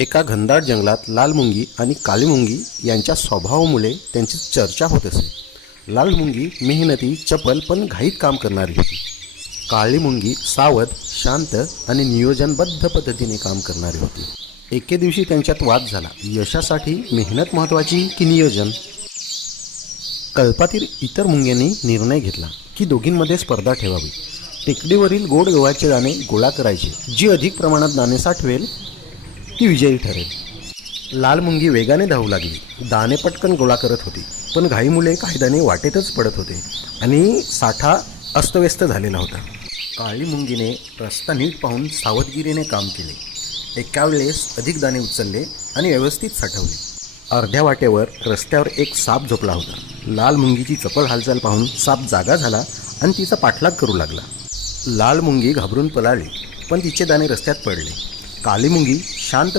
एका घनदाट जंगलात लाल मुंगी आणि काळी मुंगी यांच्या स्वभावामुळे त्यांची चर्चा होत असे. लाल मुंगी मेहनती, चपल पण घाईत काम करणारी होती. काळी मुंगी सावध, शांत आणि नियोजनबद्ध पद्धतीने काम करणारी होती. एके दिवशी त्यांच्यात वाद झाला. यशासाठी मेहनत महत्त्वाची की नियोजन? कल्पातील इतर मुंग्यांनी निर्णय घेतला की दोघींमध्ये स्पर्धा ठेवावी. टेकडीवरील गोड गव्हाचे दाणे गोळा करायचे. जी अधिक प्रमाणात दाणे साठवेल ती विजयी ठरेल. लाल मुंगी वेगाने धावू लागली. दाणे पटकन गोळा करत होती, पण घाईमुळे काही दाणे वाटेतच पडत होते आणि साठा अस्तव्यस्त झालेला होता. काळी मुंगीने रस्ता नीट पाहून सावधगिरीने काम केले. एका वेळेस अधिक दाणे उचलले आणि व्यवस्थित साठवले. अर्ध्या वाटेवर रस्त्यावर एक साप झोपला होता. लाल मुंगीची चपळ हालचाल पाहून साप जागा झाला आणि तिचा पाठलाग करू लागला. लाल मुंगी घाबरून पळाली, पण तिचे दाणे रस्त्यात पडले. काळी मुंगी शांत